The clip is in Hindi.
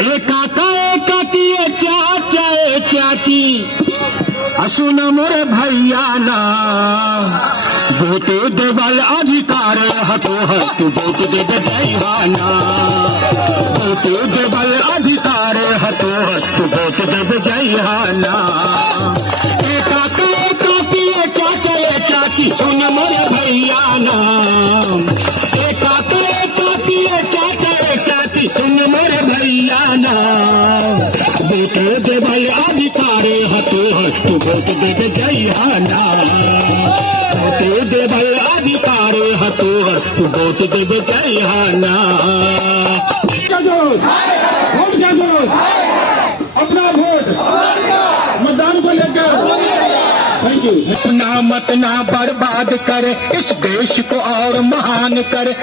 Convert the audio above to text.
एका किए चाचा चाची असुन मोरे भैया ना वोट देवल अधिकार हतो हत वोट दे जैहाना वोट देवल अधिकार हतो हत वोट दे जैहाना एका किए चाचा चाची सुन मोरे भैया ना एका किए चाचा चाची सुन मोरे भैया ना वोट देवल अधिकार हतो हत वोट दे जैहाना वोट देवल अधिकार हतो हत वोट दे जैहाना। वोट क्या जरूरत, अपना वोट मतदान को लेकर। Thank you. अपना मत ना बर्बाद करे, इस देश को और महान करे।